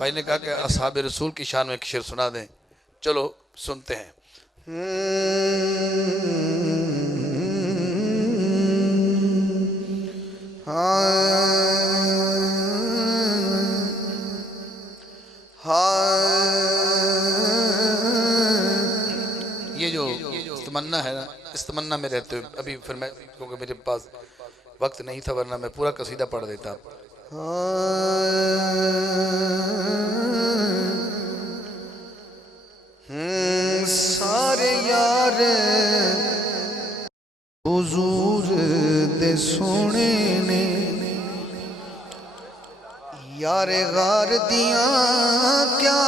भाई ने कहा कि असहाब रसूल की शान में एक शेर सुना दें। चलो सुनते हैं। ये जो तमन्ना है ना, इस तमन्ना में रहते हुए अभी फिर मैं, क्योंकि मेरे पास वक्त नहीं था वरना मैं पूरा कसीदा पढ़ देता। सारे यार हुजूर दे सोने ने यार गार दिया क्या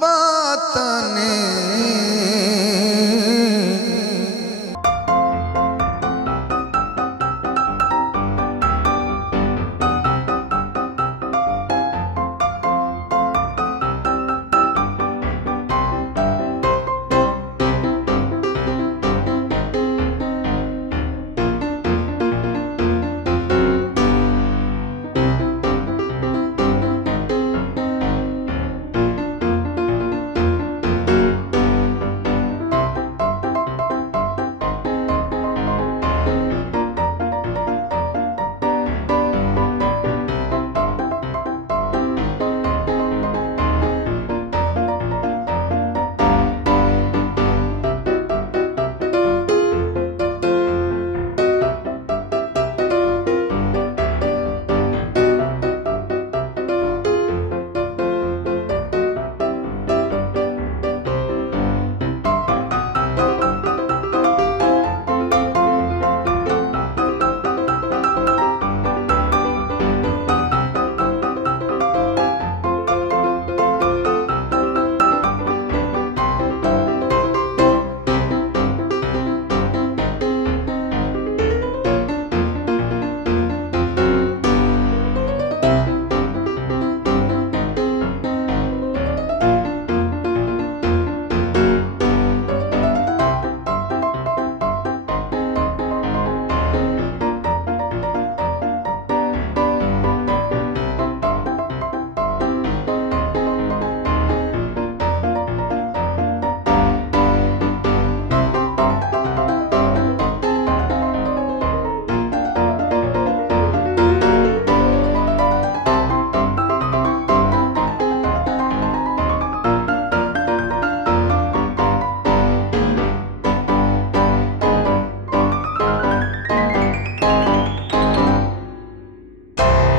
बात ने